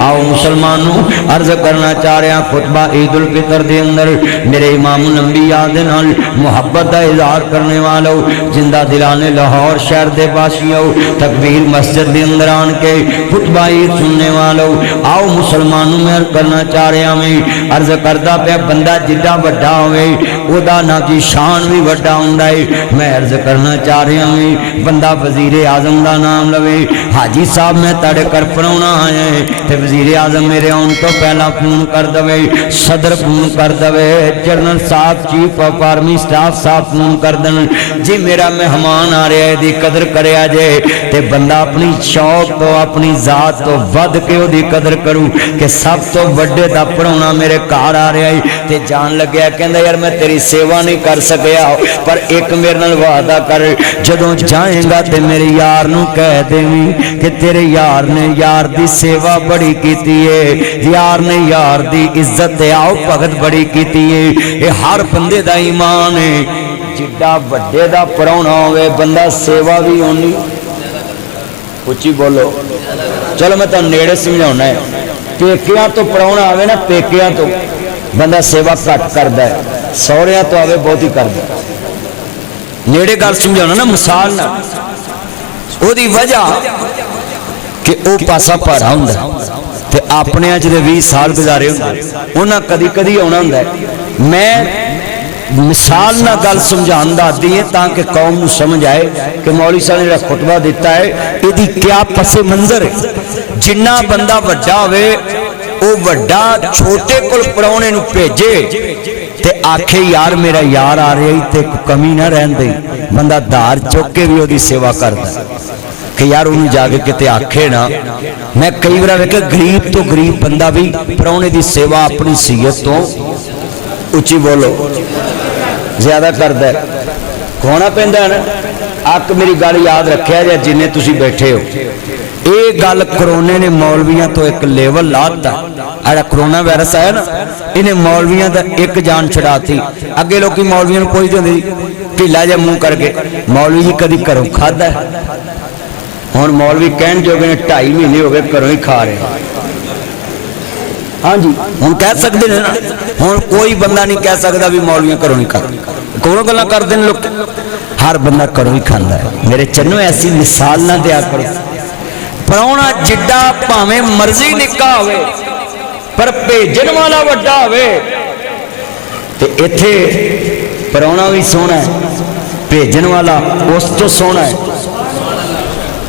आओ मुसलमानों अर्ज करना चाह रहा खुतबा ईद उल फितर दे अंदर मेरे इमाम नंबिया दे नाल मुहब्बत का इजहार करने वालों जिंदा दिलाने लाहौर शहर दे वासियों तकबीर मस्जिद दे अंदर आन के खुतबा ईद सुनने वालों आओ मुसलमानों में अर्ज करना चाह रहा मैं अर्ज करता पे बंदा जिदा वड्डा होवे ओदा ना की शान भी वड्डा हुंदा है। मैं अर्ज करना चाह रहा मैं बंदा वजीर आजम का नाम लवे हाजी साहब मैं तेरे घर पराउना आया है वजीर आजम मेरे आने तो पहला फोन कर दे सदर फोन कर दे जनरल साहब चीफ ऑफ आर्मी स्टाफ साहब फोन कर देन जी मेरा मेहमान आ रहा है दी कदर करया जे ते बंदा अपनी शौक तो अपनी जात तो वध के ओदी कदर करूं कि सब तो बड़े दा पढ़ाउणा मेरे घर आ रहा है ते जान लग्या कहंदा यार मैं तेरी सेवा नहीं कर सकिया पर एक मेरे नाल वादा कर जदों जाएगा ते मेरे यार नूं कह देवीं कि तेरे यार ने यार दी सेवा बड़ी कीती है यार ने यार दी इज्जत आओ भगत बड़ी कीती है। ये हर बंदे दा ईमान है जिड्डा वड्डे दा पराउणा होवे बंदा सेवा भी होनी उच्ची बोलो चलो मैं तुहानूं नेड़े समझाउणा है पेकियां तो पराउणा आवे ना पेकियां तो बंदा सेवा घट करदा है सौहरियां तो आवे बहुती करदा नेड़े गल समझाउणा ना मिसाल ना ओदी वजह कि वह पासा भारा हुंदा ते अपने जिहड़े 20 साल गुजारे हुंदे उन्हां कदी कदी आउणा हुंदा मैं मिसाल ना गल समझाउण दा आदी है ताकि कौम नूं समझ आए कि मौलवी साहब ने जिहड़ा खुतबा दिता है इहदी क्या पसे मंजर है। जिन्ना बंदा वड्डा होवे वो वड्डा छोटे कोल पराउणे नूं भेजे ते आखे यार मेरा यार आ रहा ते कमी ना रहन दे बंदा धार चुक के भी ओहदी सेवा करदा कि यार उन्हें जाके किते आखे ना। मैं कई बार वेखिया गरीब तो गरीब बंदा भी पराउणे दी सेवा अपनी सीयत तो उच्ची बोलो ज्यादा करदा खोना पैंदा है ना। अक मेरी गल याद रखिया जे जिन्ने तुसी बैठे हो ये गल करोने ने मौलवियां तो एक लेवल लाता अड़ा करोना वायरस आया ना इन्हें मौलवियां दा एक जान छड़ाती। अगे लोग मौलवियां नूं पुछदे हुंदे ढीला जिहा मूँह करके मौलवी जी कदी घरों खादा हुण मौलवी कहण जोगे ने 2.5 महीने हो गए घरों ही खा रहे। हाँ जी हुण कह सकते हैं ना हुण कोई बंदा नहीं कह सकता भी मौलवियां घरों नहीं खाते कौन गल्लां करदे ने लोग हर बंदा घरों ही खांदा है। मेरे चन्नो ऐसी मिसाल ना दिया करो पराउणा जिड्डा भावें मर्जी निक्का होवे पर भेजण वाला वड्डा होवे ते इत्थे पराउणा भी सोहना है भेजण वाला उस तो सोहना है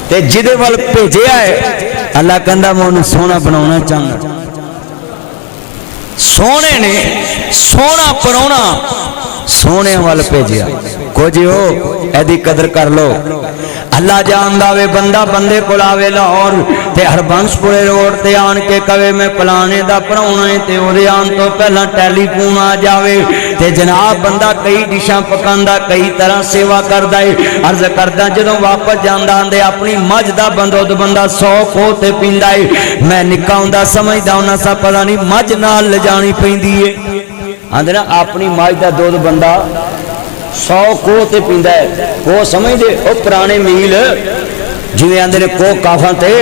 ते जिदे वल भेजिया है अल्लाह कहंदा मैं उन्हें सोहना बनाउणा चाहंदा। सोहणे ने सोहना पराउणा सोहणे वल भेजिया कुछ हो एदी कदर कर लो। अल्लाह जानदा वे बंदा बंदे कोल आवे लाहौर ते हरबंसपुरे रोड ते आन के कवे मैं फलाने दा पराउणा है ते ओदे आन तो पहला टेलीफोन आ जावे ते जनाब बंदा कई डिशां पकांदा कई तरह सेवा करदा है। अर्ज करदा जदों वापस जांदा आंदे अपनी मझ दा बंदोद बंदा 100 खो ते पींदा है। मैं निक्का हुंदा समझदा हुंदा सा पता नहीं मझ नाल ले जानी पैंदी है आंदे ना अपनी मझ दा दुध बंदा 100 खो ते पींदा है। वो समझदे ओ पुराने मील जिवें आंदे ने को काफां ते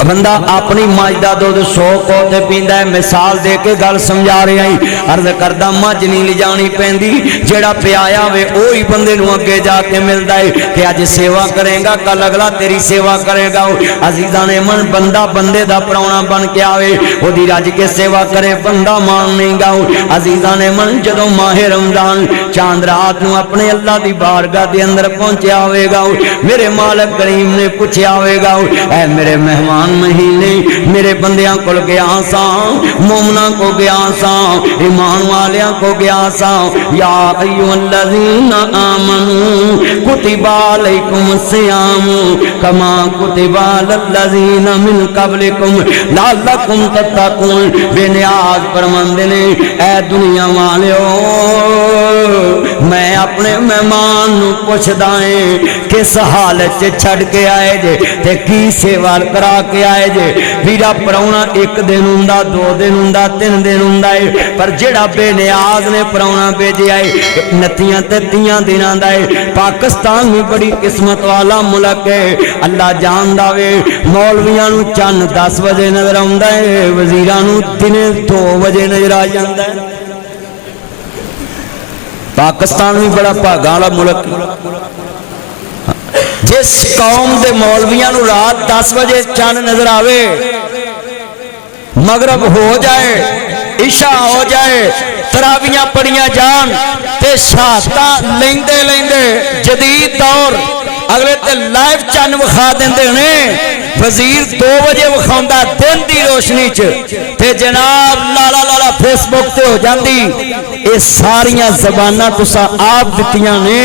बंदा अपनी मझ दा दुध 100 खो ते पींदा है। मिसाल दे के गल समझा रहा ही अर्ज करदा मझ नहीं ले जानी पैंदी जेड़ा पियाया वे ओही बंदे नूं अगे जाके मिलदा है कि अज सेवा करेगा कल अगला तेरी सेवा करेगा। अजीज़ां ने मन बंदा बंदे दा पराउणा बन के आवे ओदी रज के सेवा करे बंदा मान नहीं गाओ। अजीज़ां ने मन जदों माहे रमजान चांद रात नूं अपने अल्लाह दी बारगाह दे अंदर पहुंचा होवेगा मेरे मालिक करीम ने पूछया होवेगा ऐ मेरे मेहमान महीने मेरे बंदियां को गया सा मोमना को गया सा ईमान वालियां को गया सा या अय्युहल्लज़ीना आमनू कुतिबा अलैकुम सियाम कमा कुतिबा अलल्लज़ीना मिन क़ब्लिकुम लअल्लकुम तत्तक़ून। बेनियाज फरमांदे ने ऐ दुनिया वालियो मैं अपने मेहमान नूं पुछदा है किस हालत च छड़ के आए जे ते की सेवा करा के के आए जे वीरा पराउना एक दिन हुंदा 2 दिन हुंदा 3 दिन हुंदा है पर जेड़ा बेनियाज ने पराउना भेजिया है 29 ते 30 दिनां दा है। पाकिस्तान भी बड़ी किस्मत वाला मुल्क है। अल्लाह जानदा वे मौलवियां नूं चन्न 10 बजे नजर आउंदा है, वजीरां नूं दिने 2 बजे नजर आ जांदा है। पाकिस्तान भी बड़ा भागा वाला मुल्क। जिस कौम के मौलवियां नूं रात 10 बजे चंद नजर आवे, मगरब हो जाए, इशा हो जाए, तरावियां पढ़ियां जान ते शहादत लेंदे लेंदे जदीद दौर अगले ते लाइव चंद विखा देंदे ने। वजीर 2 बजे विखाउंदा दिन की रोशनी च ते जनाब लाला लाला फेसबुक ते हो जाती। ये सारियां ज़बानां तुसां आप दित्तियां ने।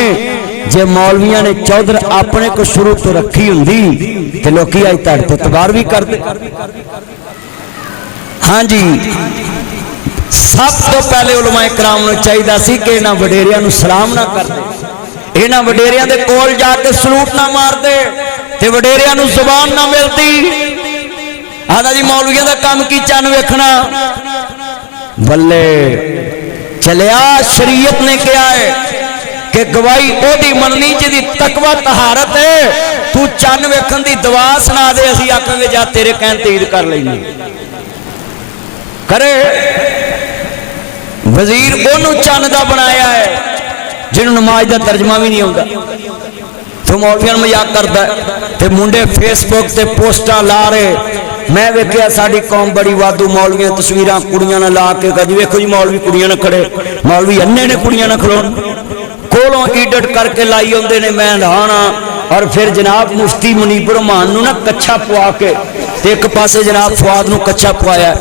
जे मौलवियां ने चौधर अपने को शुरू तो रखी हुंदी ते लोकी अज तुहाडे ते तबार भी करदे। हाँ जी, सब तो पहले उलमाए कराम नूं चाहिदा सी कि इन्हां वडेरियां नूं सलाम ना करदे, इन्हां वडेरियां दे कोल जाके सलूट ना मारदे ते वडेरियां नूं जुबान ना मिलती। आदा जी मौलवियां दा काम की चन्न वेखना। बल्ले चलिया शरीयत ने कहा है कि गवाही ओदी मननी जिहदी तकवा तहारत है। तू चन्न वेखण दी दुआ सुना दे, असीं आखांगे जा तेरे कहण ते ईद कर लैनी करे। वजीर ओनू चन्न दा बनाया है जिन्होंने नमाज का तर्जमा भी नहीं आता। तो मौलवियां मजाक करता है ते मुंडे फेसबुक ते पोस्टा ला रहे। मैं वेख्या साडी कौम बड़ी वाधू मौलवियां तस्वीरां कुड़ियां ना ला के कभी वेखो जी मौलवी कुड़ियां ना खड़े, मौलवी अन्ने ने कुड़ियां ना खलोण कोलों एडिट करके लाई आते ने। मैं नहाना और फिर जनाब मुफ्ती मुनीबर रहमान नूं ना कच्छा पवा के एक पासे जनाब फुआद नूं कच्छा पवाया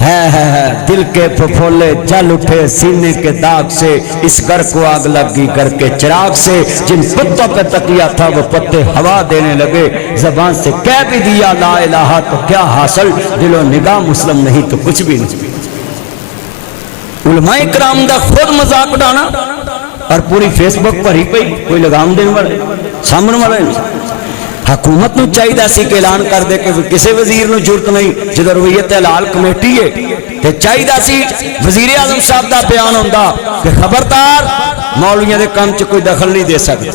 है। दिल के फफोले जल उठे सीने के दाग से, इस घर को आग लगी घर के चिराग से। जिन पत्तों पे तकिया था वो पत्ते हवा देने लगे, जबान से कह भी दिया ला इलाहा तो क्या हासिल, दिलो निगाह मुस्लिम नहीं तो कुछ भी नहीं। उलमाए कराम दा खुद मजाक उड़ाना और पूरी फेसबुक भरी पई, कोई लगाम देने वाले सामने वाले नहीं। हुकूमत नूं चाहिदा सी कि ऐलान कर दे कि किसी वजीर नूं जरूरत नहीं, जो रवैयत हलाल कमेटी है ते चाहिदा सी वजीर आजम साहब का बयान होंदा कि खबरदार मौलवियों के काम च कोई दखल नहीं दे सकते,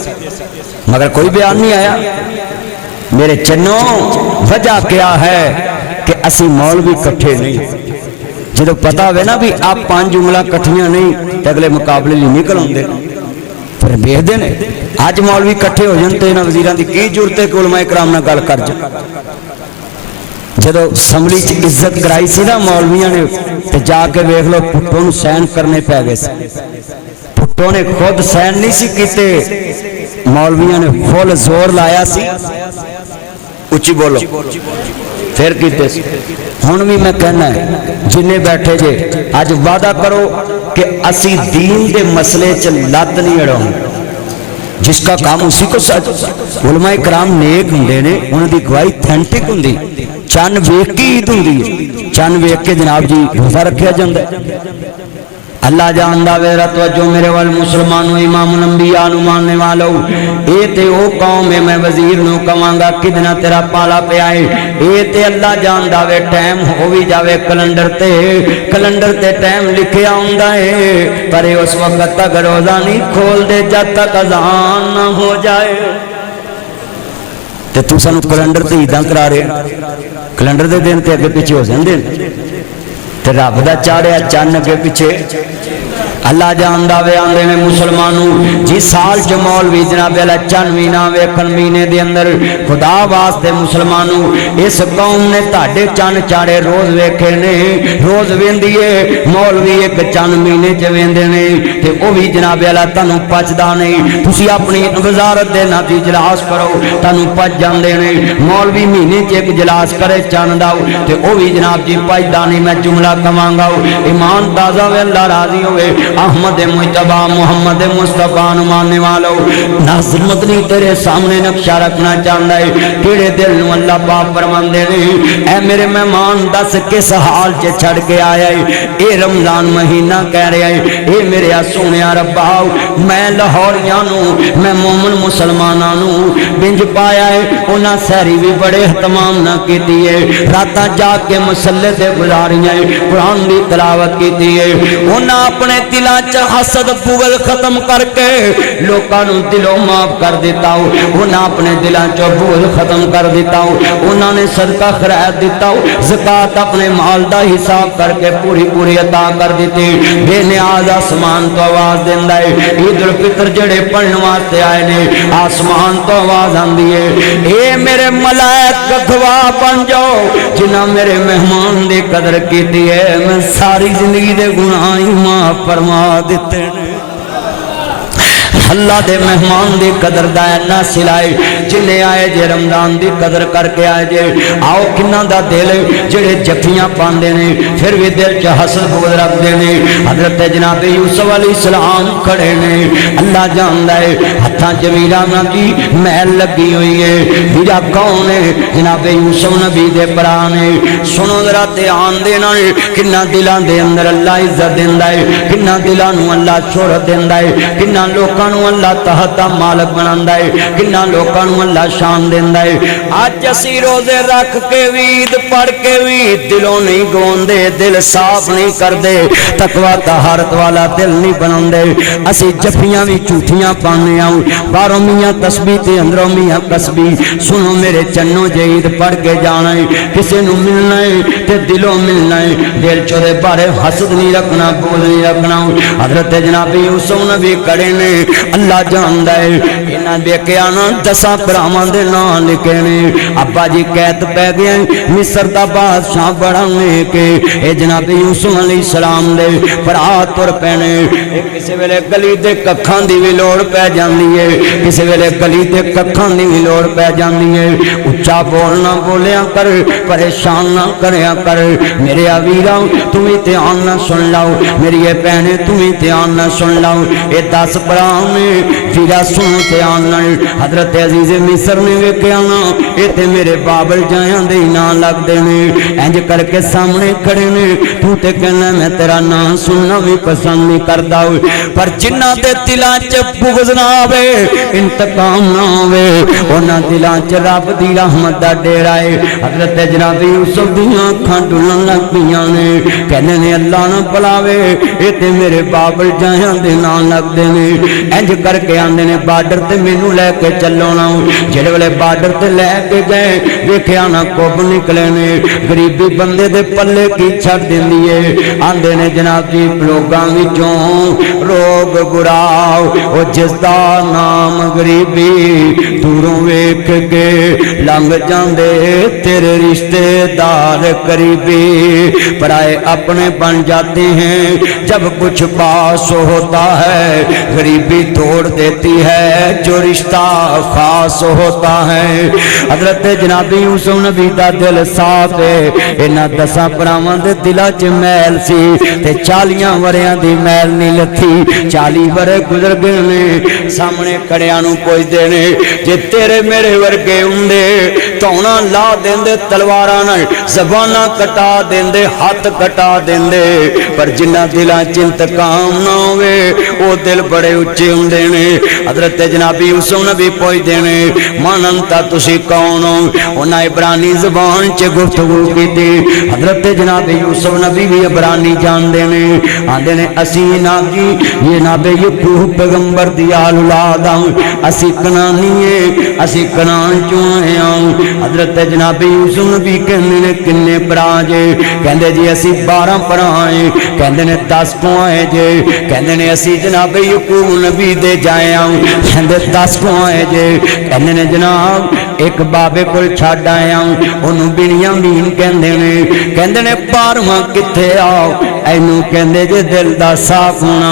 मगर कोई बयान नहीं आया। मेरे चन्नों वजह क्या है कि असी मौलवी कट्ठे नहीं। जो पता हो ना भी आप 5 उंगलां कट्ठियां नहीं तो अगले मुकाबले लिए निकल आते फिर देखते हैं। अज मौलवी कट्ठे हो जाते इन्होंने वजीरां की की जरूरत है कि उलमाए कराम नाल गल कर जाए। जो असैम्बली च इज्जत कराई सी ना मौलवियां ने तो जाके वेख लो भुट्टो नूं सहन करने पै गए। भुट्टो ने खुद सहन नहीं सी कीते, मौलवियां ने फुल जोर लाया सी। उच्ची बोलो फिर कीते हुण भी मैं कहना है जिन्हें बैठे जे अज वादा करो कि असी दीन के मसले च लत नहीं अड़ाऊंगे, जिसका काम उसी को सच। उलमाए कराम नेक हुंदे ने, उन्हां दी गवाही ऑथेंटिक हुंदी। चन्न वेख के ईद हुंदी है, चन्न वेख के जनाब जी रोजा रखा जाता है। अल्लाह जानदा वेरा तवज्जो मेरे वाल मुसलमानों इमाम अंबिया नूं मानने वालों, ये ते ओ कौम है मैं वजीर नूं कवांगा किदना तेरा पाला पिया है। ये ते अल्लाह जानदा वे टाइम हो भी जावे कैलेंडर ते टाइम लिखिया हुंदा है, पर उस वक्त तक रोजा नहीं खोल दे जब तक अजान ना हो जाए। ते तू सानू कैलेंडर ते ईदां करा रहे, कैलेंडर दे दिन ते अगे पिछे हो जांदे ते रब दा चाढ़िया चन्न अगे पिछे। अल्लाह जानदा वे आंदे ने मुसलमानों जी साल च मौलवी जनाब अला चन्न महीना वेखण महीने दे अंदर खुदा वास्ते मुसलमानों इस कौम ने ताडे चन्न चाड़े रोज वेखे ने, रोज वेंदी है। मौलवी एक चन्न महीने च वेंदे ने ते ओ भी जनाब अला तुहानू पचदा नहीं। तुसी अपनी वजारत दे नाल इजलास करो तुहानू पच जांदे ने। मौलवी महीने च एक इजलास करे चन्न दा ते ओ भी जनाब जी पचदा नहीं। मैं जुमला कवांगा ईमान ताज़ा वे अल्लाह राजी होवे। अहमद मुजतबा मुहम्मद मुस्तफा नु मानने वालों, नाज़िर मदनी तेरे सामने नक्शा रखना चाहता है किहड़े दिल नूं अल्लाह पाक फरमांदे ने ऐ मेरे मेहमान दस किस हाल च छड़ के आया है। ये रमजान महीना कह रहा है ये मेरे सोने रब्बा मैं लाहौरियां नूं मैं मोमन मुसलमानां नूं बिंज पाया है। उन्हां सहरी भी बड़े एहतमाम ना कीती है, रातां जाग के मसले ते गुजारियां है, कुरान दी तिलावत कीती है। उन्हां अपने दिलां च हसद बुगल खत्म करके लोकां नूं दिलों माफ कर दिता हो। उन्हां अपने दिलां च बुगल खत्म कर दिता हो। उन्होंने सदका खैर दिता हो, ज़कात अपने माल का हिसाब करके पूरी पूरी अता कर दी। बेनियाज आसमान तो आवाज देंदा है, ईद उल फितर जड़े पढ़ने वास्ते आए ने आसमान तो आवाज आंदी है ए मेरे मलाइक गवाह बन जाओ जिन्हां मेरे मेहमान की कदर की है। मैं सारी जिंदगी के गुनाह ही माफ फरमा दिते ने। अल्लाह दे मेहमान की कदर दा ना सिलाए जिन्हें आए जे रमजान की कदर करके आए जे आओ किन्ना दा दिल जेड़े जफियां पांदे ने फिर भी दिल च हसद बुगद रखते हैं। हजरत जनाब यूसुफ अलैहिस्सलाम खड़े ने, अल्लाह जानदा है हत्थां च वीरा की मैल लगी हुई है। वीरा कौन है? जनाब यूसुफ नबी दे भरा ने। सुनो जरा ध्यान देना किन्ना दिलां दे अंदर अल्लाह इज्जत देंदा है, किन्ना दिलां नूं अल्लाह शोहरत देंदा है, किन्ना लोकां अल्लाह तहता मालक बनांदा है, किन्ना लोकां नूं अल्लाह शान देंदा है। अज असीं रोजे रख के भी ईद पढ़ के भी दिलों नहीं गवांदे, दिल साफ नहीं करदे, तकवा तहारत वाला दिल नहीं बनांदे। असीं जफियां भी झूठियां पाने आ, बाहरों मियां तस्बीह ते अंदरों मियां तस्बीह। सुनो मेरे चन्नो जे ईद पढ़ के जाना है, किसी नूं मिलना है ते दिलों मिलना है, दिल च ओहदे बारे हसद नहीं रखना, बोझ नहीं रखना। हजरत जनाब यूसुफ नबी खड़े ने, अल्लाह जानदा है इन्हां देखिया ना 10 भरावां दे नाम लिखे ने। अब्बा जी कैद पै गए मिस्र दा बादशाह बनाने के ए जनाब यूसुफ अलैहिस्सलाम दे भरा तुर पैने। किसी वेले गली दे कखां दी भी लोड़ पै जांदी है, किसी वेले गली दे कखां दी भी लोड़ पै जांदी है। उच्चा बोलना बोलिया कर, परेशान ना करया कर। मेरे वीरा तू भी ध्यान ना सुन लाओ, मेरी ये भैने तू भी ध्यान ना सुन लाओ। ये 10 भरा वीरा सुन ध्यान नाल। हजरत अजीज मिस्र ने वेख्या ना ये ते मेरे बाबल जाया दे नाम लगते हैं। इंज करके सामने खड़े ने, तू ते कहना मैं तेरा नाम सुनना भी पसंद नहीं करता, पर जिन्हां दे दिलां च बुग़्ज़ ना आवे, इंतकाम ना आवे, उन्हां दिलां च रब दी रहमत दा डेरा है। हजरत जनाब यूसुफ दीयां अखां डुलन लग पईयां ने, कहने ने अल्लाह ना बुलावे ये ते मेरे बाबल जाया दे नाम लगते हैं। इंज करके आंदे ने बार्डर ते मैनू लैके चलो ना। जेड़े वेले बार्डर ते लैके गए वेख्या ना कुब निकले ने, गरीबी बंदे दे पल्ले की छड़ दिंदी है। आंदे ने जनाब जी लोगां विचों रोग गुराओ ओ जिसदा नाम गरीबी, दूरों वेख के लंघ जांदे तेरे रिश्तेदार करीबी। पराए अपने बन जाते हैं जब कुछ पास होता है, गरीबी तोड़ देती है जो रिश्ता खास होता है। हजरत जनाब यूसुफ नबी दा दिल साफ है। इन्हां 10 भरावां दे दिलां च मैल सी ते 40 वरियां दी मैल नहीं लथी। 40 वरे गुजर गए ने, सामने खड़ियां नूं पुछदे ने जे तेरे मेरे वर्गे हुंदे धौना ला देंदे, तलवारां नाल ज़बानां कटा देंदे, हाथ कटा देंदे, पर जिन्हां दिलां च इंतकाम ना होवे ओ दिल बड़े उच्चे हुंदे ने। हजरत जनाब यूसुफ नबी पुछदे ने मानंता तुसी कौन हो? उन्हां इब्रानी ज़बान च गुफ्तगू कीती। हजरत जनाब यूसुफ नबी भी इब्रानी जानदे ने। आंदे ने असी नाब जी ये नाब यकूब पैगंबर दी औलाद हां, असी कनानी है, असी कनान चों आए हां। हजरत जनाब यूसुफ नबी कहंदे ने किन्ने भरा जे? कहंदे जी असी 12 भरा हैं। कहंदे ने 10 को आए जे? कहंदे ने असी जनाब यकूब नबी दे जाए आऊं। कहंदे 10 को आए जे? कहंदे ने जनाब एक बाबे कोल छड्ड आया हूं, ओनू बिनियामीन कहंदे ने। कहंदे ने 12वां किथे आओ? एनू कहंदे जे दिल दा साफ होना,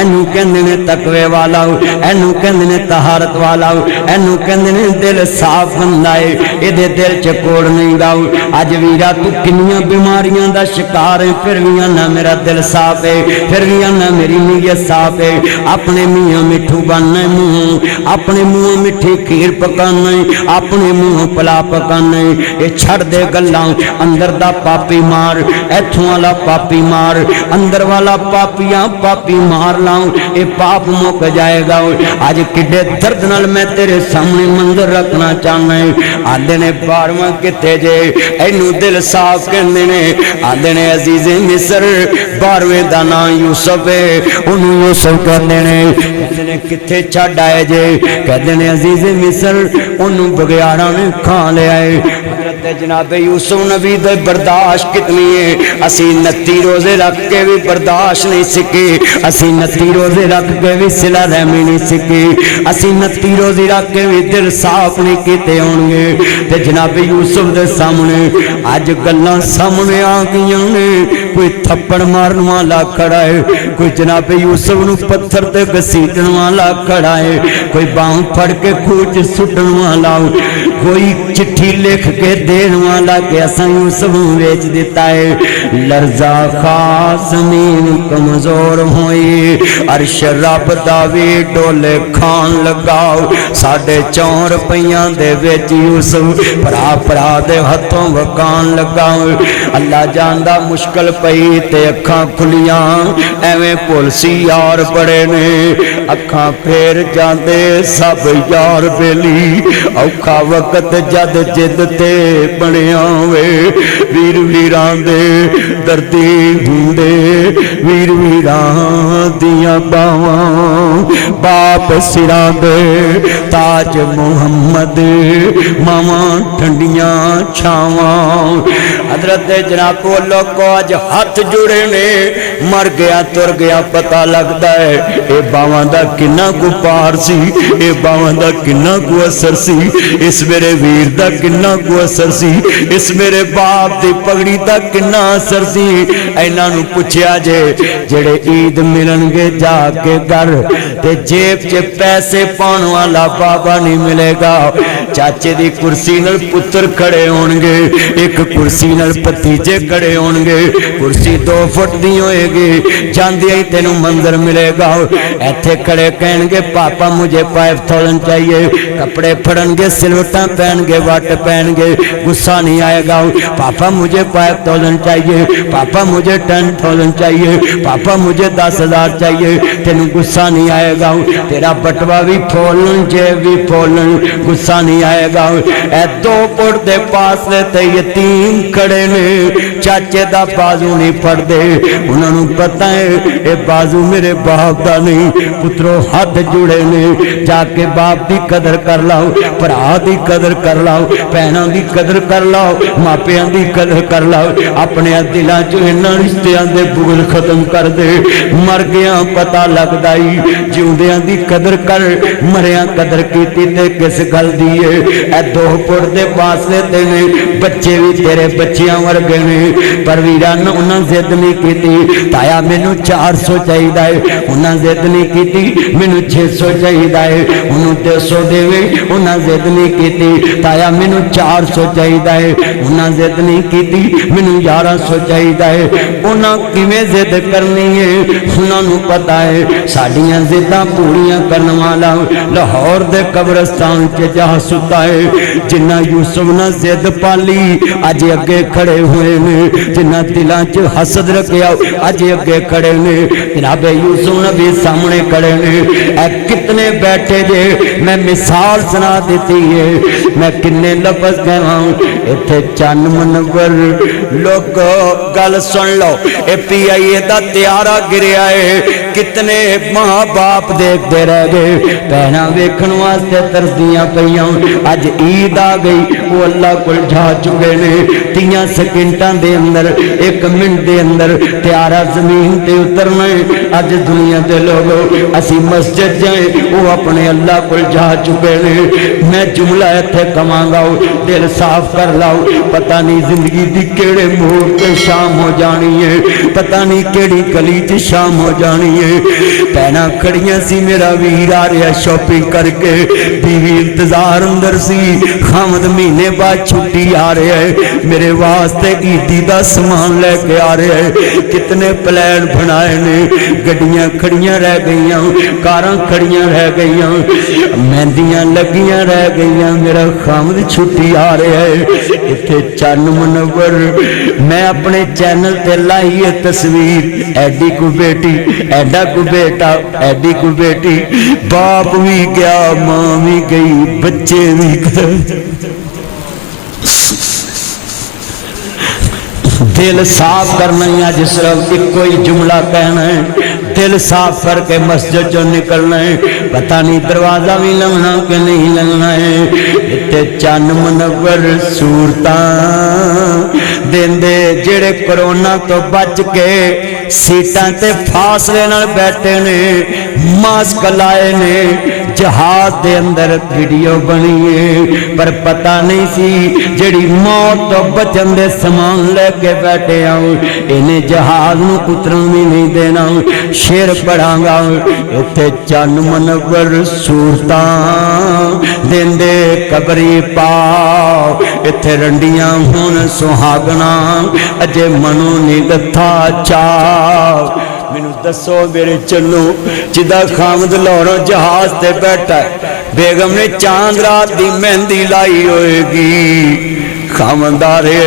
एनू कहंदे ने तकवे वाला, एनू कहंदे ने तहारत वाला, एनू कहंदे ने दिल साफ हुंदा है, इहदे दिल च कोड़ नहीं गाओ। अज वीरा तू किन्नियां बीमारियां दा शिकार है, फिर भी आना मेरा दिल साफ है, फिर भी आना मेरी नीयत साफ है। अपने मियाँ मिठू बनना मुँह, अपने मुँह मिठी खीर पकाना, अपने मुँह पला पकाना। ये छड़ दे गल्लां, अंदर दा पापी मार, इथों वाला पापी मार, अंदर वाला पापियां पापी मार लाऊं, ये पाप मुक जाएगा। अज किड्डे दर्द नाल मैं तेरे सामने मंजर रखना चाहना है। आंदे ने 12वां किथे जे, इनू दिल साफ कहंदे ने। आंदे ने अजीज़े मिस्र, 12वें दा नां यूसुफ है, उन्होंने यूसुफ कहते ने। कहते ने किथे छड्ड आए जे, कहते ने अजीज़े मिस्र, उन्होंने बगियाड़ा ने खा लिया है। जनाबे यूसुफ नबी दे बर्दाश्त कितनी है, असी 29 रोजे रख के भी बर्दाश्त नहीं सीखे, असी 29 रोजे रख के भी सिला रहमी नहीं सीखे, असी 29 रोजे रख के भी दिल साफ नहीं किते होंगे। ते जनाबे यूसुफ दे सामने अज गल्लां सामने आ गई ने। कोई थप्पड़ मारन वाला खड़ा है, कोई जनाबे यूसुफ नूं पत्थर ते घसीटन वाला खड़ा है, कोई बांह फड़ के खूह च सुटन वाला, कोई चिट्ठी लिख के देने वाला कि असा यूसुफ बेच दिता है। लर्जा खा जमीन कमजोर होई, अर्श रब दा भी डोले खान लगाओ। 4.5 रुपइयां दे विच यूसुफ भरा भरा दे हथों वकान लगाओ। अल्लाह जानदा मुश्किल पई ते अखां खुलियां, एवें पुलसी यार बड़े ने, अखां फेर जांदे सब यार बेली। औखा वक्त जद जिद ते बनिया वे, वीर वीरां दे दर्दी हुंदे, वीर वीरां दियां बावां, बाप सिरां दे ताज मुहम्मद, मावां ठंडियां छावां। हजरत जनाब बोलो को अज हाथ जुड़े ने, मर गया तुर गया पता लगता है। ये बावां दा किन्ना कु पार सी, ये बावां दा किन्ना कु असर सी, इस मेरे वीर दा किन्ना कु असर सी, इस मेरे बाप दी पगड़ी दा किन्ना असर सी। इन्हां नूं पुछया जे जेड़े ईद मिलणगे जाके घर ते जेब च पैसे पाउण वाला बाबा नहीं मिलेगा। चाचे दी कुर्सी नाल पुत्र खड़े होणगे, एक कुर्सी नाल भतीजे खड़े होणगे, कुर्सी 2 फुट दी होएगी, जांदे ही तेनू मंजर मिलेगा। इत्थे खड़े कहणगे पापा मुझे 5000 चाहिए, कपड़े फड़नगे सिलवटा पहनगे वट पहनगे, गुस्सा नहीं आएगा। पापा मुझे 5000 चाहिए, पापा मुझे 10,000 चाहिए, पापा मुझे 10,000 चाहिए, तेनू गुस्सा नहीं आएगा। तेरा बटवा भी फोलन जेब भी फोलन, गुस्सा नहीं आएगा। ए 2 फुट दे फासले ते यतीम खड़े ने, चाचे दा बाजू नहीं फड़दे, उन्होंने पता है ये बाजू मेरे बाप दा नहीं। पुत्रो हाथ जुड़े ने, जाके बाप की कदर कर लाओ, भरा की कदर कर लाओ, भैनों की कदर कर लाओ, मापियां की कदर कर लाओ। अपने दिलों चो इन्हां रिश्तियां दे बुगल खत्म कर दे। मर गया पता लगदा ही, जिउंदियां दी कदर कर, मरिया कदर कीती ते किस गल दी है। ए 2 फुट दे फासले ते ने, बच्चे भी तेरे बच्चियां वर्गे ने, पर वीरा उन्हां जिद नहीं कीती ताया मैनू 400 चाहिदा है, उन्हां जिद नहीं कीती मैनू 600 चाहिदा है, उन्होंने 200 देवे, उन्हां जिद नहीं कीती ताया मैनू 400 चाहिदा है, उन्हां जिद नहीं कीती मैनू 1100 चाहिदा है। उन्हां किवें जिद करनी है, उन्होंने पता है साडियां जिद्दां पूरियां करने वाला लाहौर दे कब्रस्तान च जा सुता है। जिन्ना यूसुफ ने जिद पाली अज अगे खड़े हुए ने, जिन्ना दिलों च हसद रखिया अज अगे खड़े ने। जनाब यूसुफ नबी सामने खड़े ने। ए कितने बैठे जे, मैं मिसाल सुना दी है, मैं किन्ने लफज कहवाऊं। इत्थे चन्न मुनव्वर लोग गल सुन लो, ए PIA दा त्यारा गिरिया है, कितने माँ बाप देखते रह गए, भैनां वेखण वास्ते तरसदियां पईयां। अज ईद आ गई, वो अल्लाह कोल जा चुके ने। 30 सेकंडां दे अंदर, 1 मिनट दे अंदर त्यारा जमीन ते उतरना है। अज दुनिया के लोगों असी मस्जिद जाए, वो अपने अल्लाह कोल जा चुके ने। मैं जुमला इत्थे कवांगा, दिल साफ कर लाओ। पता नहीं जिंदगी दी केड़े मोड़ ते शाम हो जानी है, पता नहीं केड़ी गली च शाम हो जानी है। भैनां खड़ियां सी, मेरा वीर आ रहा शॉपिंग करके, बीवी इंतजार अंदर सी। खामद महीने बाद छुट्टी आ रहा है, मेरे वास्ते ईदी दा समान लेके आ रहा है। कितने प्लान बनाए ने, गड्डियां खड़ियां रह गईयां, कारां खड़ियां रह गईयां, मेहंदियां लगियां रह गईयां। मेरा खामद छुट्टी आ रहा है। इत्थे चन्न मुनव्वर मैं अपने चैनल ते लाई है तस्वीर, एडी को बेटी, एडा को बेटा, एडी को बेटी, बाप भी गया, मां भी गई, बच्चे भी गए। दिल साफ करना ही अज सिर्फ एक ही जुमला कहना है, दिल साफ करके मस्जिद चो निकलना है। पता नहीं दरवाजा भी लंघना कि नहीं लंघना है। इत्ते चन्न मुनव्वर सूरतां देंदे जेड़े कोरोना तो बच के सीटां ते फासले नाल बैठे ने, मास्क लाए ने, जहाज दे अंदर वीडियो बनी है। पर पता नहीं सी जेड़ी मौत तो बचन दे समान लेके बैठे आओ, इन्हें जहाज नूं उतरन भी नहीं देना। शेर पढ़ांगा, इत्थे चन्न मुनव्वर सूरतां देंदे कबरी पाओ, इत्थे रंडियां हुण सुहागना, अजे मनो नी लथा चाव। मैनू दसो मेरे चन्नू, जिदा खामद लाहौरों जहाज ते बैठा है, बेगम ने चांद रात दी मेहंदी लाई होएगी। खामदारे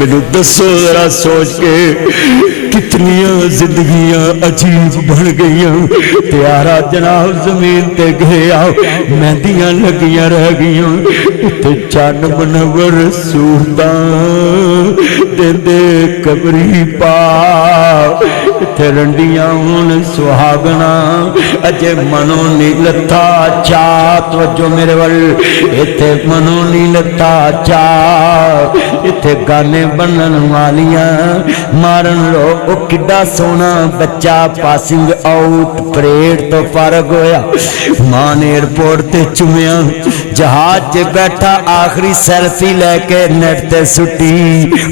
मैनू दसो जरा सोच के, कितनियां जिंदगियां अजीब बन गईयां। प्यारा जनाब जमीन ते गया, मेहंदियां लगियां रह गईयां। इत्थे चन्न मुनव्वर सूरतां देंदे कबरी पा, इत्थे रंडियां हुण सुहागना, अजे मनो नी लथा चा। तवज्जो मेरे वल, इत्थे मनो नी लथा चा। इत्थे गाने बनन वालियां मारन लो, ओ किड्डा सोना बच्चा पासिंग आउट परेड तो फारग होया, मां ने एयरपोर्ट ते चुमिया, जहाज च बैठा आखिरी सेल्फी लेके नेट ते सुटी।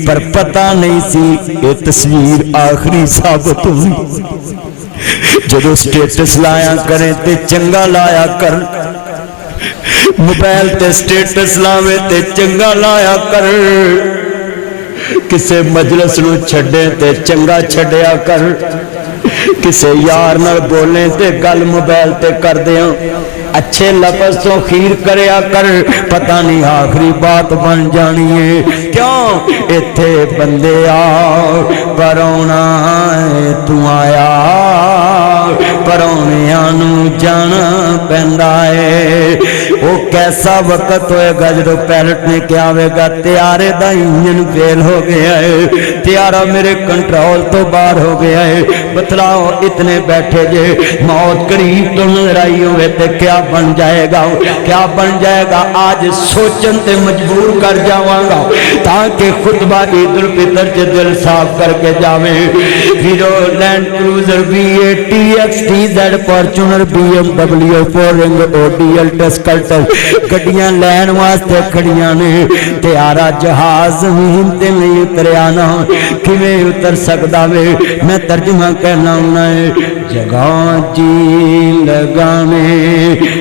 पर पता नहीं सी ये तस्वीर आखिरी साबित हुई। जदों स्टेटस लाया करें ते चंगा लाया कर, मोबाइल ते स्टेटस लावे ते चंगा लाया कर, किसे मजलिस नूं छड्डे ते चंगा छड्डिया कर, किसे यार नाल बोले ते गल मोबाइल ते कर दिया, अच्छे लफ्ज तो खीर करया कर, पता नहीं आखिरी बात बन जानी है। क्यों इत्थे बंदे आ परौना तू आया, परौनियां नूं जाना पैंदा है। वो कैसा वक्त होएगा जो पैलट ने क्या होगा, त्यारे दा इंजन फेल हो गया है, त्यारा मेरे कंट्रोल तो बाहर हो गया है। बतलाओ इतने बैठे जे मौत करीब तो नजर आई होवे ते क्या बन जाएगा, क्या बन जाएगा। आज सोचन ते मजबूर कर जावांगा ताकि खुतबा ईद उल फितर च दिल साफ करके जावे। Hero land cruiser V8 TX TZ Fortuner BMW 4 ring ODL tusker गड्डियां लैन वास्ते खड़ियां ने, त्यारा जहाज जमीन ते नहीं उतरिया ना, किवें उतर सकदा वे। मैं तर्जुमा कहना है, जगह जी लगाने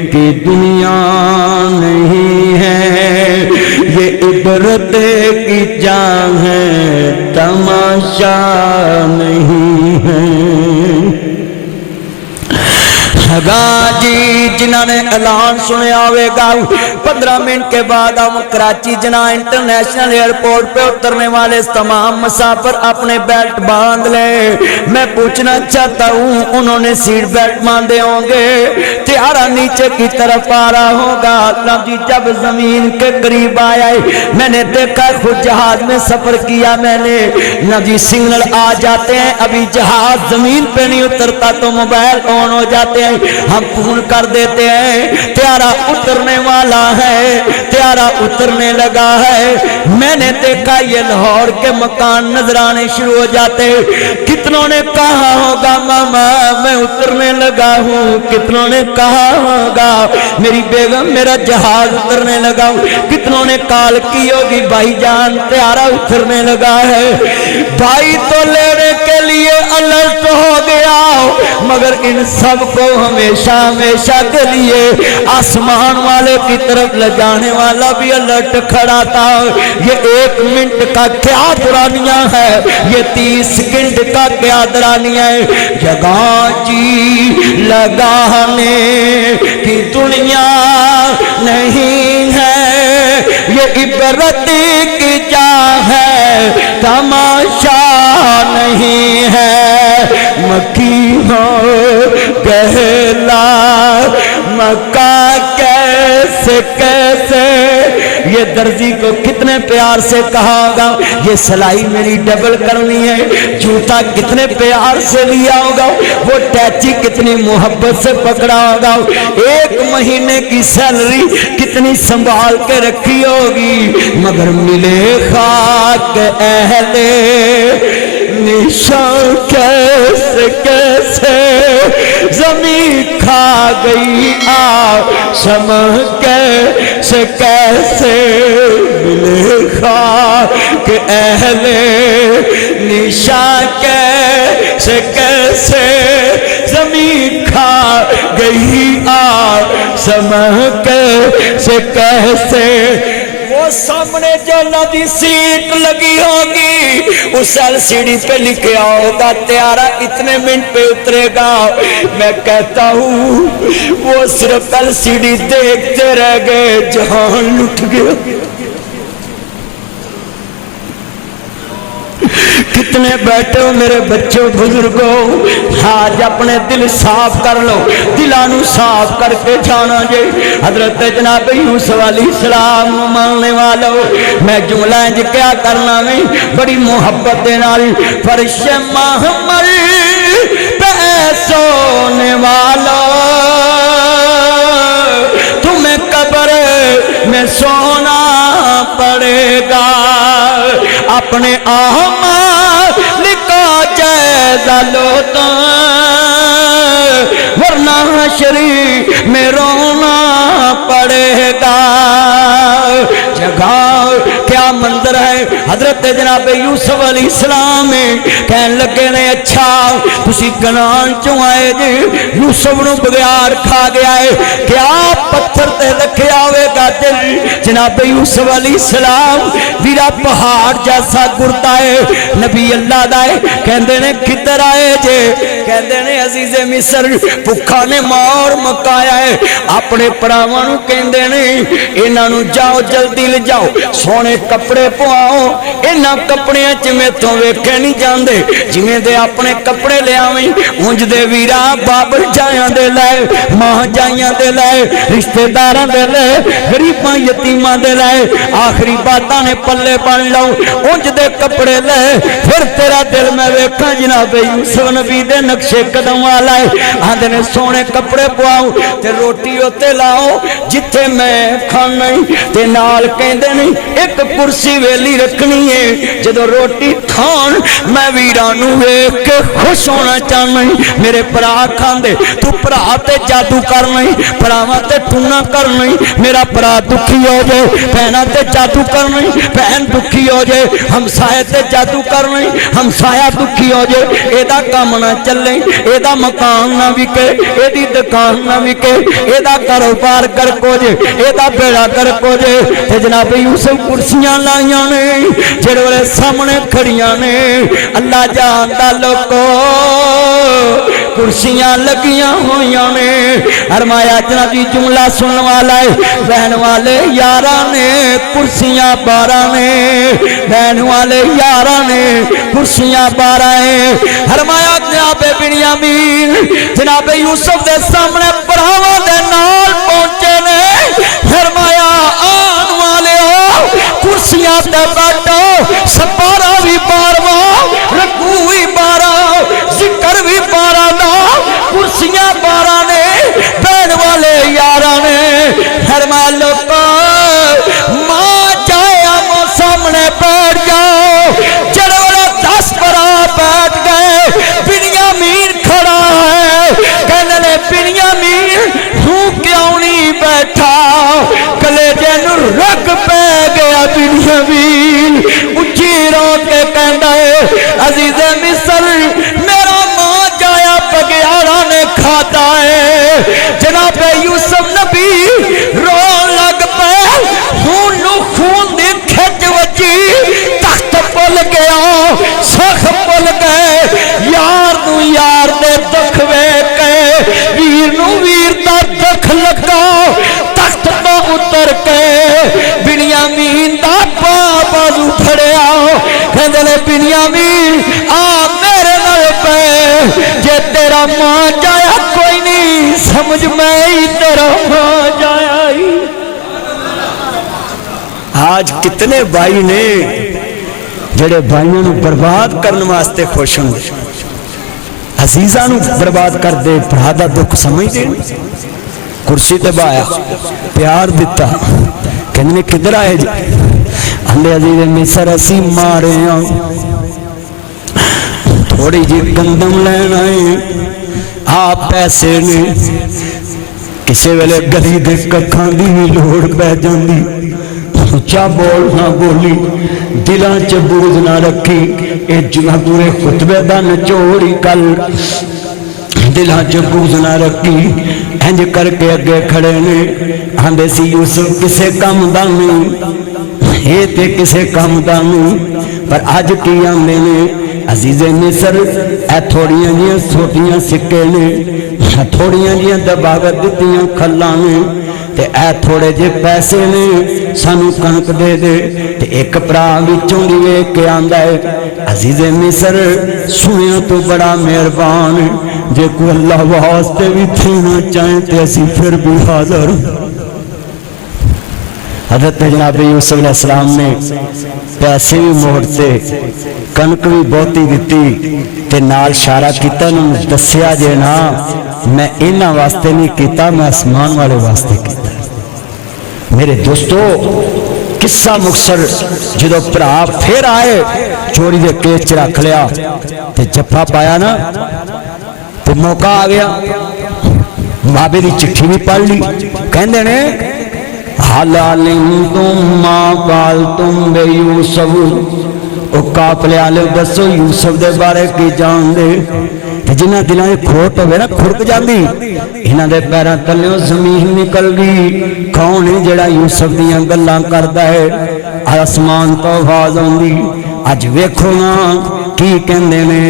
की दुनिया नहीं है, ये इबरत की जान है, तमाशा नहीं है। जगह जी जिन्होंने ऐलान सुनया होगा 15 मिनट के बाद हम कराची जना इंटरनेशनल एयरपोर्ट पे उतरने वाले तमाम मुसाफिर अपने बेल्ट बांध ले। मैं पूछना चाहता हूँ उन्होंने सीट बेल्ट बांधे होंगे, त्यारा नीचे की तरफ आ रहा होगा। अल्लाह जी जब जमीन के करीब आया मैंने देखा खुद जहाज में सफर किया मैंने, नबी सिग्नल आ जाते हैं, अभी जहाज जमीन पे नहीं उतरता तो मोबाइल ऑन हो जाते हैं, हम फोन कर देते हैं त्यारा उतरने वाला है, त्यारा उतरने लगा है। मैंने देखा ये लाहौर के मकान नजर आने शुरू हो जाते। कितनों ने कहा होगा मामा मैं उतरने लगा हूँ, कितनों ने कहा होगा मेरी बेगम मेरा जहाज उतरने लगा, कितनों ने कॉल की होगी भाईजान त्यारा उतरने लगा है। भाई तो लेने के लिए अलर्ट हो गया, मगर इन सबको हमेशा हमेशा के लिए आसमान वाले की तरफ ले जाने वाला भी अलर्ट खड़ा था। ये 1 मिनट का क्या दरानियां है, ये 30 सेकंड का क्या दरानियां है। जगह जी लगाने की दुनिया नहीं है, ये इबरत की जा है, तमाशा नहीं है। मक्की हो गहला मक्का कैसे कैसे, ये दर्जी को कितने प्यार से कहा होगा ये सिलाई मेरी डबल करनी है, जूता कितने प्यार से लिया होगा, वो टैची कितनी मोहब्बत से पकड़ा होगा, 1 महीने की सैलरी कितनी संभाल के रखी होगी। मगर मिले खाक अहले निशान कैसे कैसे, जमीन खा गई आसम कैसे कैसे, मिले खाक अहले निशान कैसे कैसे, जमीन खा गई आसम कैसे कैसे। वो सामने जो नदी सीट लगी होगी उस एलसीडी पे लिखा होगा त्यारा इतने मिनट पे उतरेगा। मैं कहता हूँ वो सिर्फ एलसीडी देखते रह गए, जान लुट गया। कितने बैठे हो मेरे बच्चों बुजुर्गों, आज अपने दिल साफ कर लो, दिलानू साफ करके जाना जे। हजरत जनाब यूसुफ अलैहिस्सलाम मानने वालों, मैं जुमला इंज क्या करना में बड़ी मोहब्बत दे नाल, फर्श महमल पे सोने वालों तुम्हें कब्र में सोना पड़ेगा, अपने आमाल का जायजा लो तो वरना हश्र में रोना पड़ेगा। जगह क्या मंजर है। हजरत जनाब यूसुफ अलैहिस्सलाम कहने लगे ने अच्छा तुसी कनान चों आए जे, यूसुफ नूं बगैर खा गया है, क्या पत्थर ते रखा होगा दिल। जनाब यूसुफ अलैहिस्सलाम वीरा पहाड़ जैसा गुरदा है, नबी अल्लाह दा है। कहंदे ने किधर आए जे, कहंदे ने अजीज़े मिस्र भुखा ने मार मकाया है। अपने भरावां नूं कहंदे ने इन्हां नूं जाओ जल्दी ले जाओ, सोने कपड़े पवाओ, इन्हां कपड़ियां च मेथों वेखे नहीं जांदे, जिवें दे अपने कपड़े ले आवें उंज दे वीरा बाबर जायां दे लै, मां जाइयां दे लै, रिश्तेदारां दे लै, गरीबां यतीमां दे लै, आखिरी बातां ने पल्ले बन लो, उंज दे कपड़े ले, फिर तेरा दिल मैं वेखां जनाब यूसुफ नबी दे नक्शे कदम वाला है। आंदे ने सोने कपड़े पवाओ ते रोटी उत्ते लाओ जिथे मैं खाना ते नाल कहंदे ने एक कुर्सी वेली रखनी है, जदों रोटी खान मैं वीरां नूं वेख के खुश होना चाहना। मेरे भरा खांदे तू भरा ते जादू करना, भरावां ते टूना करना, मेरा भरा दुखी हो जाए, भैणां ते जादू करना, भैन दुखी हो जाए, हमसाए ते जादू करना, हमसाया दुखी हो जाए, एदा काम ना चले, एदा मकान ना विके, एदी दुकान ना विके, एदा कारोबार करक हो जाए, एदा बेड़ा करक हो जाए। ते जनाब यूसुफ कुर्सियां लाइया ने जेड़े वाले सामने खड़िया ने, अल्लाह जानदा लोको कुर्सियां लगियां हुई ने। फरमाया जनाब जी जुमला सुनने वाला है, बहन वाले यारा ने कुर्सियां 12 ने, बहन वाले यारा ने कुर्सियां 12 है। फरमाया जनाब बिन्यामीन जनाब यूसुफ के सामने भरावां दे नाल पहुंचे ने। फरमाया आन वाले हो कुर्सियां ते बैठो, सपारा भी 12, रकू भी 12, जिक्र भी 12 ना, कुर्सियां 12 ने, बहन वाले यारा ने। फरमाया लोगों मां जाया मो सामने बैठ जाओ। जड़े वाले 10 भरा बैठ गए, बिन्यामीन खड़ा है। कहने बिन्यामीन तू क्यों नहीं बैठा? कलेजे नू रग पै गया। बिन्यामीन उच्ची रो के कहता है अजीज़े मिस्र मेरा मां जाया बगियाड़ा ने खाता है। जनाब यूसुफ नबी रो लग पे, खून नू खून दी खिच वजी, तख्त भुल गया, सख भुल गए, यार नू यार दे दुख वेख के वीर नू वीर दा दुख लगा। तख्त तो उतर के बिन्यामीन दा बाजू फड़िया। कहते बिन्यामीन आ मेरे नाल पे, जे तेरा मां जाया कोई नहीं समझ मैं ही तेरा मां जाया ही। आज कितने भाई ने जेड़े भाइयों को बर्बाद करने वास्ते खुश होंगे, अजीजा नू बर्बाद कर दे, भरा दा दुख समझते। कुर्सी ते बाया प्यार दिता, कहने किधर आए जी? आंदे अजीज मिसर असी मारे थोड़ी जी गंदम लैन आए, आप पैसे ने किसी वेले गली दे कखां दी भी लोड़ पै जांदी। उच्चा बोल ना बोली, दिलां च बूझ ना रखी। ये जुमा पूरे खुतबे दा निचोड़ ही कल दिलां च बूझ ना रखी। इंज करके अगे खड़े ने, आंदे सी यूसुफ किसे काम दा नहीं, ये ते किसे काम दा नहीं। पर अज की आंदे ने अजीज़े मिस्र ए थोड़ियां जियां छोटियां सिक्के ने, थोड़ियां जियां दबावत दित्तियां खल्लां ने, ते ए थोड़े जे पैसे ने सानू कणक दे दे। ते एक भरा विचों दी वेख के आंदा है अजीज़े मिस्र सुनिया तो बड़ा मेहरबान, जे कोई अल्लाह वास्ते भी देना चाहे तो असी फिर भी हाजिर। हज़रत जनाब यूसुफ अलैहिस्सलाम ने पैसे भी मोड़ते, कणक भी बहुती दिती, ते नाल इशारा किया, दसिया जे ना मैं इन्हां वास्ते नहीं किया, मैं आसमान वाले वास्ते किया। मेरे दोस्तों किस्सा मुक्तसर जो भरा फिर आए चोरी के केस च रख लिया ते जफ्फा पाया ना, तो मौका आ गया, बाबे की चिट्ठी भी पढ़ ली। कहते ने तुम मां पाल तुम बे यूसुफ, काफले वाले दसो यूसुफ के बारे की जान दे। जिन्होंने दिलों खोट हो ना खुरक जाती, इन्हों के पैरों तलों जमीन निकल गई। कौन है जिहड़ा यूसुफ दीयां गल्लां करदा है? आसमान तो आवाज आउंदी। अज वेखो ना की कहंदे ने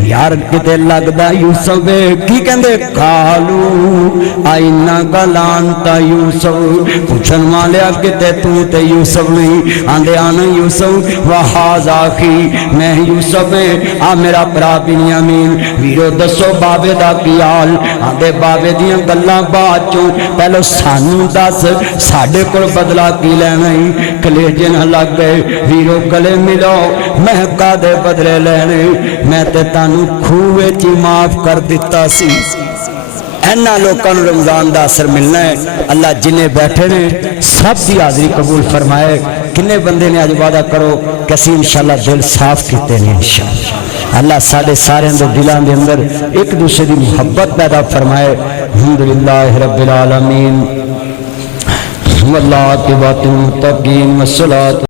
यार, किते लगदा यूसुफ की कहंदे कालू आईना गलांता यूसुफ, पूछन वालिया किते तू ते यूसुफ नहीं? आंदे आना यूसुफ वहाज आखी, मैं यूसुफ आ मेरा भरा बिन्यामीन। वीरो दसो बाबे दा की हाल? आंदे बाबे दियां गल्लां बाद चों, पहलो सानू दस साडे कोल बदला की लैना ही? कलेजे न लग गए। वीरो गले मिलो, मैं कादे बदले लैने? मैं ते तानू खूह च माफ कर दिता सी। इन्हां लोकां नूं रमजान दा असर मिलना है। अल्लाह जिन्हें बैठे ने सब की हाज़री कबूल फरमाए। किन्ने बंदे ने अज वादा करो कि असीं इंशाअल्लाह दिल साफ किते ने। इंशाअल्लाह अल्लाह साडे सारियां दे दिलां दे अंदर एक दूसरे की मुहब्बत पैदा फरमाए। अल्हम्दुलिल्लाह रब्बिल आलमीन वल्लाह के बातिन मुत्तकीन वस्सलात।